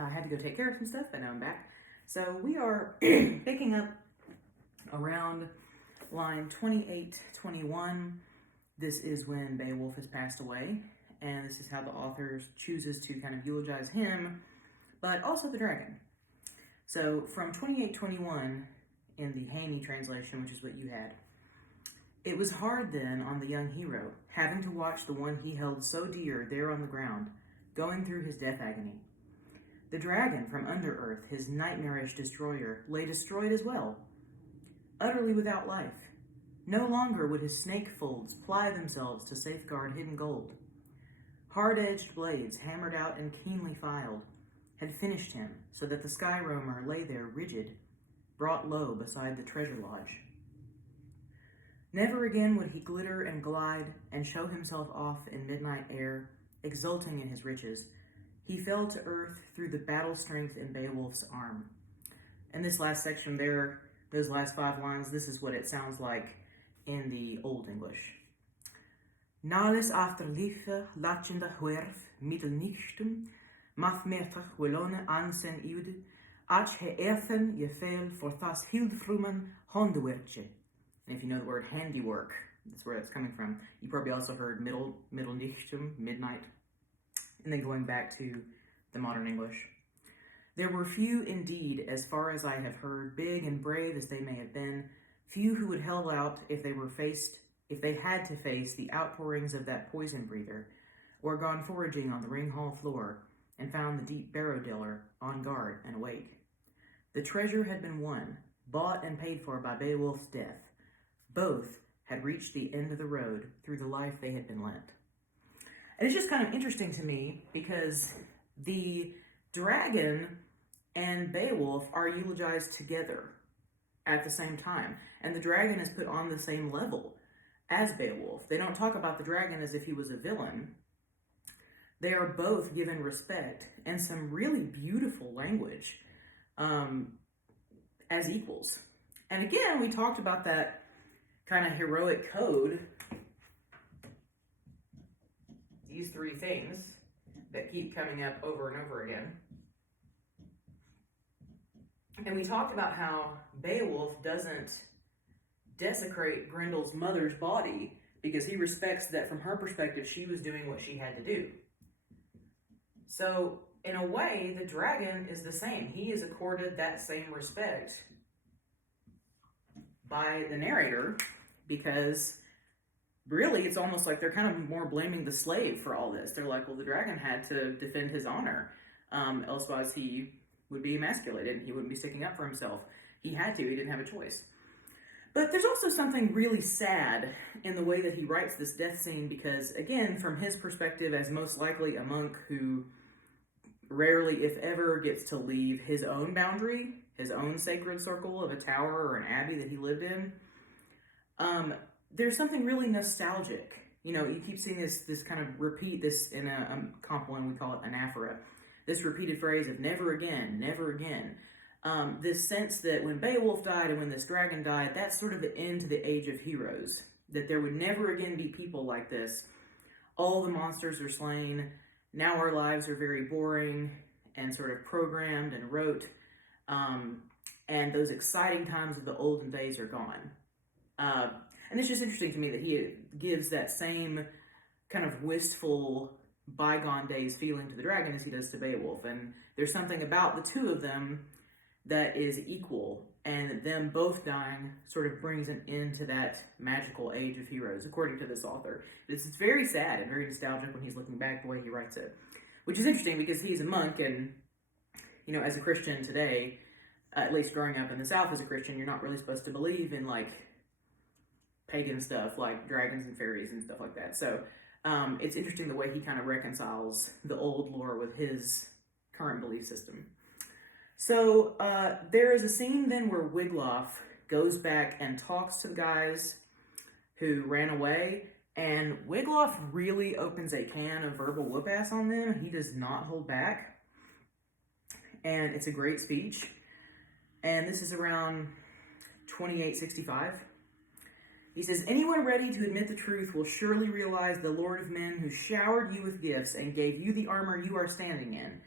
I had to go take care of some stuff, but now I'm back. So we are picking up around line 28-21. This is when Beowulf has passed away, and this is how the author chooses to kind of eulogize him, but also the dragon. So from 28-21 in the Haney translation, which is what you had, it was hard then on the young hero, having to watch the one he held so dear there on the ground, going through his death agony. The dragon from under earth, his nightmarish destroyer, lay destroyed as well, utterly without life. No longer would his snake folds ply themselves to safeguard hidden gold. Hard-edged blades, hammered out and keenly filed, had finished him, so that the sky roamer lay there rigid, brought low beside the treasure lodge. Never again would he glitter and glide and show himself off in midnight air, exulting in his riches. He fell to earth through the battle strength in Beowulf's arm. And this last section there, those last 5 lines, this is what it sounds like in the Old English. Nales afterliefde latjende huerf, middelnichtum, mathmetach willone ansen iude, ach he erthen je veel forthas hildfrumen hondewertje. And if you know the word handiwork, that's where that's coming from. You probably also heard mittelnichtum, midnight. And then going back to the modern English. There were few indeed, as far as I have heard, big and brave as they may have been, few who would held out if they had to face the outpourings of that poison breather, or gone foraging on the ring hall floor, and found the deep barrow diller on guard and awake. The treasure had been won, bought and paid for by Beowulf's death. Both had reached the end of the road through the life they had been lent. And it's just kind of interesting to me because the dragon and Beowulf are eulogized together at the same time. And the dragon is put on the same level as Beowulf. They don't talk about the dragon as if he was a villain. They are both given respect and some really beautiful language as equals. And again, we talked about that kind of heroic code. These 3 things that keep coming up over and over again. And we talked about how Beowulf doesn't desecrate Grendel's mother's body because he respects that from her perspective, she was doing what she had to do. So, in a way, the dragon is the same. He is accorded that same respect by the narrator because really, it's almost like they're kind of more blaming the slave for all this. They're like, well, the dragon had to defend his honor. Elsewise, he would be emasculated and he wouldn't be sticking up for himself. He had to. He didn't have a choice. But there's also something really sad in the way that he writes this death scene because, again, from his perspective as most likely a monk who rarely, if ever, gets to leave his own boundary, his own sacred circle of a tower or an abbey that he lived in, there's something really nostalgic. You know, you keep seeing this kind of repeat this in a comp one, we call it anaphora. This repeated phrase of never again, never again. This sense that when Beowulf died and when this dragon died, that's sort of the end to the age of heroes. That there would never again be people like this. All the monsters are slain. Now our lives are very boring and sort of programmed and rote. And those exciting times of the olden days are gone. And it's just interesting to me that he gives that same kind of wistful, bygone days feeling to the dragon as he does to Beowulf. And there's something about the two of them that is equal. And them both dying sort of brings an end to that magical age of heroes, according to this author. It's very sad and very nostalgic when he's looking back the way he writes it. Which is interesting because he's a monk and, you know, as a Christian today, at least growing up in the South as a Christian, you're not really supposed to believe in, like, pagan stuff like dragons and fairies and stuff like that. So it's interesting the way he kind of reconciles the old lore with his current belief system. So there is a scene then where Wiglaf goes back and talks to the guys who ran away, and Wiglaf really opens a can of verbal whoop-ass on them. He does not hold back, and it's a great speech. And this is around 2865. He says, anyone ready to admit the truth will surely realize the Lord of Men who showered you with gifts and gave you the armor you are standing in.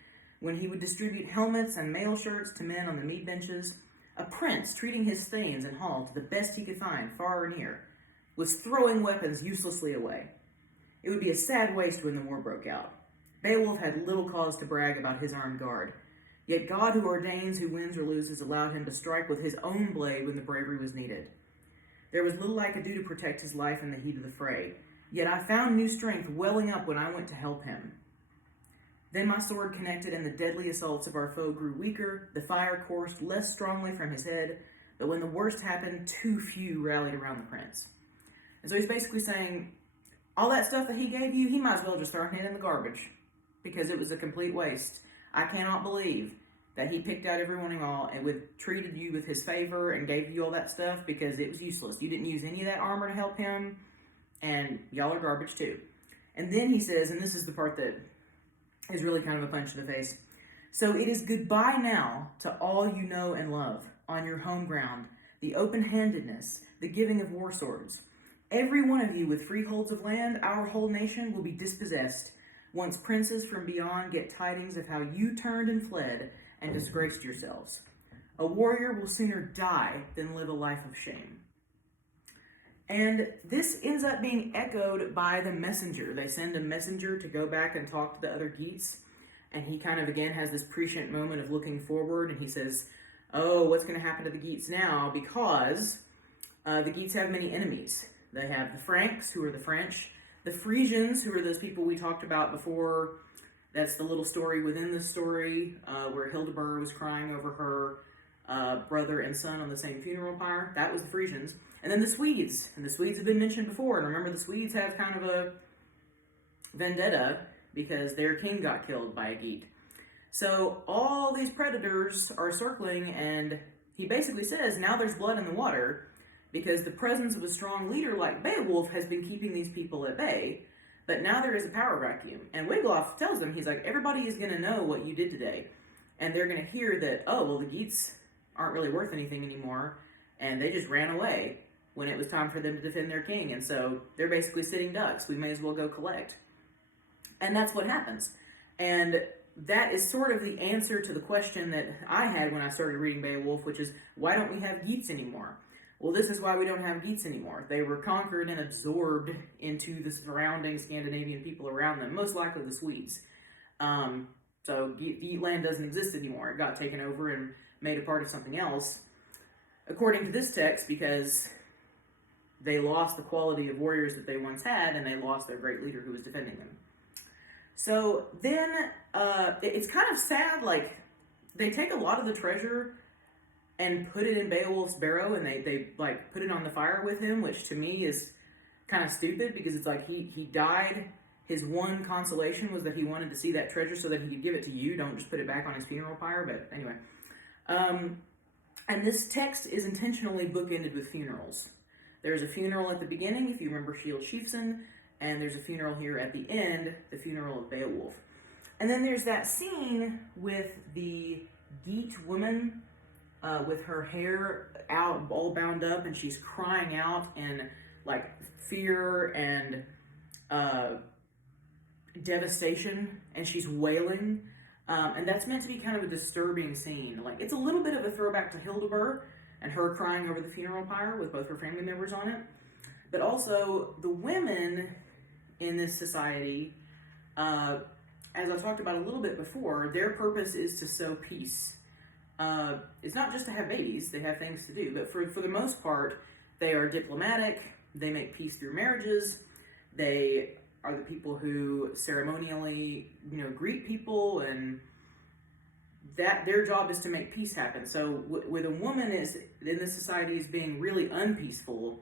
when he would distribute helmets and mail shirts to men on the mead benches, a prince treating his thanes in hall to the best he could find, far or near, was throwing weapons uselessly away. It would be a sad waste when the war broke out. Beowulf had little cause to brag about his armed guard, yet God who ordains who wins or loses allowed him to strike with his own blade when the bravery was needed. There was little I could do to protect his life in the heat of the fray, yet I found new strength welling up when I went to help him. Then my sword connected, and the deadly assaults of our foe grew weaker, the fire coursed less strongly from his head, but when the worst happened, too few rallied around the prince. And so he's basically saying, all that stuff that he gave you, he might as well just throw it in the garbage, because it was a complete waste. I cannot believe that he picked out everyone and all and treated you with his favor and gave you all that stuff because it was useless. You didn't use any of that armor to help him, and y'all are garbage too. And then he says, and this is the part that is really kind of a punch in the face, so it is goodbye now to all you know and love on your home ground, the open-handedness, the giving of war swords. Every one of you with freeholds of land, our whole nation will be dispossessed once princes from beyond get tidings of how you turned and fled and disgraced yourselves. A warrior will sooner die than live a life of shame. And this ends up being echoed by the messenger. They send a messenger to go back and talk to the other Geats, and he kind of again has this prescient moment of looking forward, and he says, oh, what's going to happen to the Geats now? Because the Geats have many enemies. They have the Franks, who are the French, the Frisians, who are those people we talked about before. That's the little story within the story where Hildebert was crying over her brother and son on the same funeral pyre. That was the Frisians. And then the Swedes. And the Swedes have been mentioned before. And remember, the Swedes have kind of a vendetta because their king got killed by a Geat. So all these predators are circling, and he basically says, now there's blood in the water because the presence of a strong leader like Beowulf has been keeping these people at bay. But now there is a power vacuum. And Wiglaf tells them, he's like, everybody is going to know what you did today. And they're going to hear that, oh, well, the Geats aren't really worth anything anymore. And they just ran away when it was time for them to defend their king. And so they're basically sitting ducks. We may as well go collect. And that's what happens. And that is sort of the answer to the question that I had when I started reading Beowulf, which is, why don't we have Geats anymore? Well, this is why we don't have Geats anymore. They were conquered and absorbed into the surrounding Scandinavian people around them, most likely the Swedes. So Geat land doesn't exist anymore. It got taken over and made a part of something else, according to this text, because they lost the quality of warriors that they once had, and they lost their great leader who was defending them. So then it's kind of sad, like, they take a lot of the treasure and put it in Beowulf's barrow, and they like put it on the fire with him, which to me is kind of stupid, because it's like he died. His one consolation was that he wanted to see that treasure so that he could give it to you. Don't just put it back on his funeral pyre. But anyway, and this text is intentionally bookended with funerals. There's a funeral at the beginning, if you remember Shield Chieftain, and there's a funeral here at the end, the funeral of Beowulf. And then there's that scene with the Geat woman with her hair out, all bound up, and she's crying out in like fear and devastation, and she's wailing. And that's meant to be kind of a disturbing scene. Like, it's a little bit of a throwback to Hildebert and her crying over the funeral pyre with both her family members on it. But also, the women in this society, as I talked about a little bit before, their purpose is to sow peace. It's not just to have babies, they have things to do, but for the most part, they are diplomatic, they make peace through marriages, they are the people who ceremonially, greet people, and that their job is to make peace happen. So with a woman is in this society is being really unpeaceful,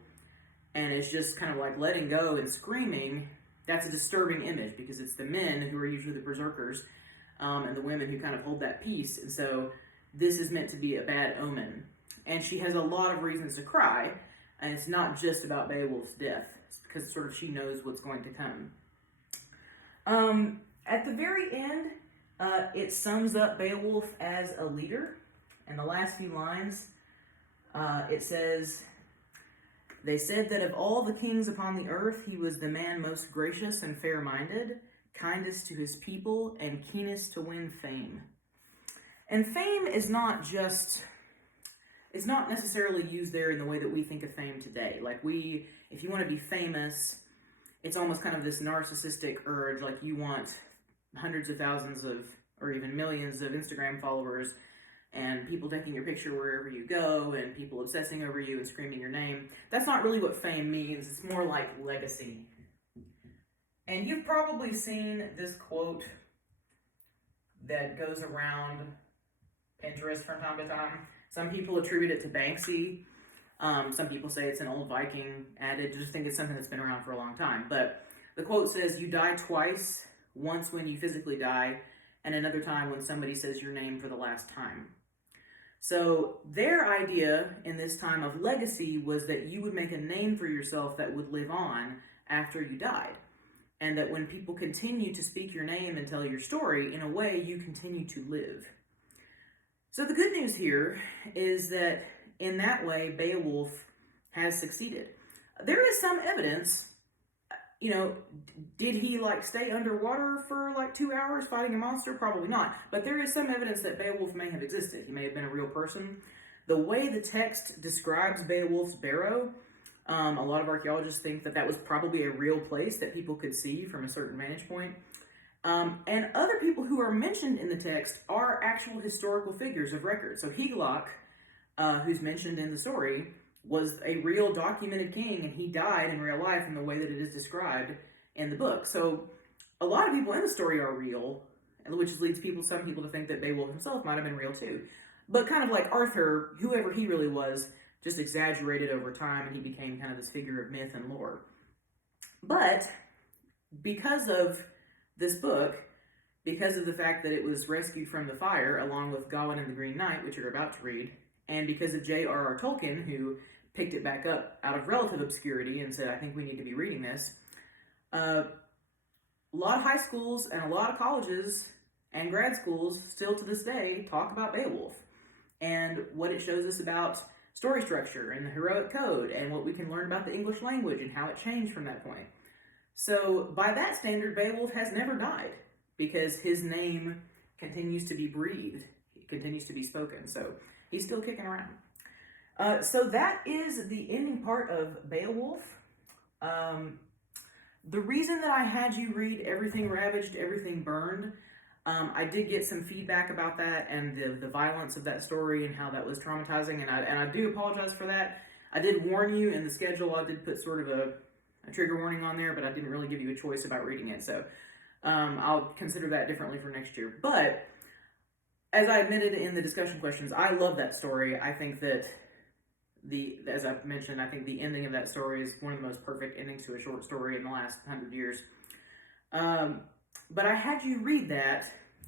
and is just kind of like letting go and screaming, that's a disturbing image, because it's the men who are usually the berserkers, and the women who kind of hold that peace. And so this is meant to be a bad omen. And she has a lot of reasons to cry, and it's not just about Beowulf's death, because sort of she knows what's going to come. At the very end, it sums up Beowulf as a leader. In the last few lines, it says, "They said that of all the kings upon the earth, he was the man most gracious and fair-minded, kindest to his people, and keenest to win fame." And fame is not just, it's not necessarily used there in the way that we think of fame today. Like if you want to be famous, it's almost kind of this narcissistic urge, like you want hundreds of thousands of, or even millions of Instagram followers, and people taking your picture wherever you go, and people obsessing over you and screaming your name. That's not really what fame means. It's more like legacy. And you've probably seen this quote that goes around Pinterest from time to time. Some people attribute it to Banksy. Some people say it's an old Viking adage. I just think it's something that's been around for a long time. But the quote says, "You die twice, once when you physically die, and another time when somebody says your name for the last time." So their idea in this time of legacy was that you would make a name for yourself that would live on after you died. And that when people continue to speak your name and tell your story, in a way, you continue to live. So the good news here is that in that way, Beowulf has succeeded. There is some evidence, did he stay underwater for 2 hours fighting a monster? Probably not. But there is some evidence that Beowulf may have existed. He may have been a real person. The way the text describes Beowulf's barrow, a lot of archaeologists think that was probably a real place that people could see from a certain vantage point. And other people who are mentioned in the text are actual historical figures of record. So Higelac, who's mentioned in the story, was a real documented king, and he died in real life in the way that it is described in the book. So a lot of people in the story are real, which leads some people to think that Beowulf himself might have been real too. But kind of like Arthur, whoever he really was, just exaggerated over time, and he became kind of this figure of myth and lore. But because of this book, because of the fact that it was rescued from the fire, along with Gawain and the Green Knight, which you're about to read, and because of J.R.R. Tolkien, who picked it back up out of relative obscurity and said, I think we need to be reading this, a lot of high schools and a lot of colleges and grad schools still to this day talk about Beowulf and what it shows us about story structure and the heroic code and what we can learn about the English language and how it changed from that point. So by that standard, Beowulf has never died because his name continues to be breathed, it continues to be spoken. So he's still kicking around. So that is the ending part of Beowulf. The reason that I had you read Everything Ravaged, Everything Burned, I did get some feedback about that and the violence of that story and how that was traumatizing, and I do apologize for that. I did warn you in the schedule. I did put sort of a trigger warning on there, but I didn't really give you a choice about reading it, so I'll consider that differently for next year. But as I admitted in the discussion questions, I love that story. I think that as I've mentioned, I think the ending of that story is one of the most perfect endings to a short story in the last 100 years. But I had you read that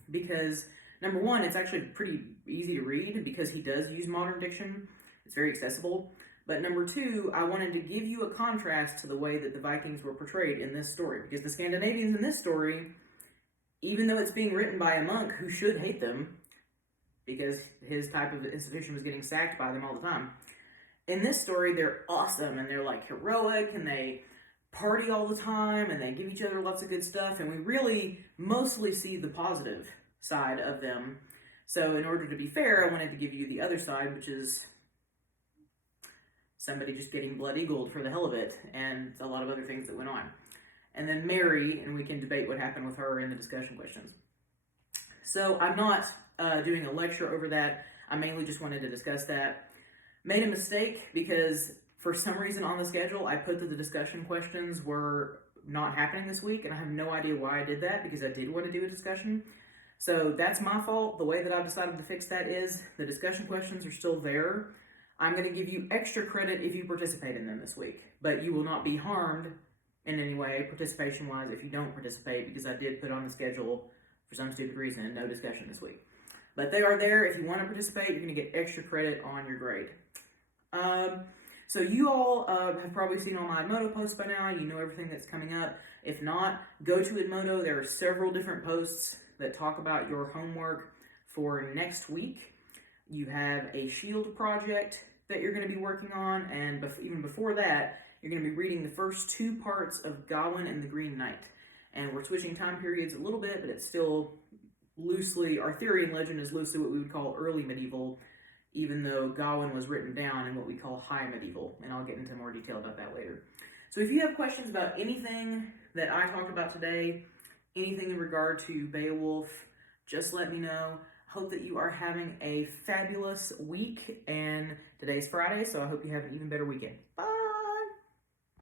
because, number one, it's actually pretty easy to read because he does use modern diction. It's very accessible. But number two, I wanted to give you a contrast to the way that the Vikings were portrayed in this story. Because the Scandinavians in this story, even though it's being written by a monk who should hate them, because his type of institution was getting sacked by them all the time, in this story, they're awesome, and they're heroic, and they party all the time, and they give each other lots of good stuff, and we really mostly see the positive side of them. So in order to be fair, I wanted to give you the other side, which is somebody just getting blood-eagled for the hell of it, and a lot of other things that went on. And then Mary, and we can debate what happened with her in the discussion questions. So I'm not doing a lecture over that. I mainly just wanted to discuss that. Made a mistake because for some reason on the schedule, I put that the discussion questions were not happening this week, and I have no idea why I did that because I did want to do a discussion. So that's my fault. The way that I've decided to fix that is the discussion questions are still there. I'm going to give you extra credit if you participate in them this week, but you will not be harmed in any way, participation-wise, if you don't participate, because I did put on the schedule, for some stupid reason, no discussion this week. But they are there. If you want to participate, you're going to get extra credit on your grade. So you all have probably seen all my Edmodo posts by now. You know everything that's coming up. If not, go to Edmodo. There are several different posts that talk about your homework for next week. You have a shield project that you're going to be working on, and even before that, you're going to be reading the first two parts of Gawain and the Green Knight. And we're switching time periods a little bit, but it's still loosely, our theory and legend is loosely what we would call early medieval, even though Gawain was written down in what we call high medieval, and I'll get into more detail about that later. So if you have questions about anything that I talked about today, anything in regard to Beowulf, just let me know. Hope that you are having a fabulous week, and today's Friday, so I hope you have an even better weekend. Bye!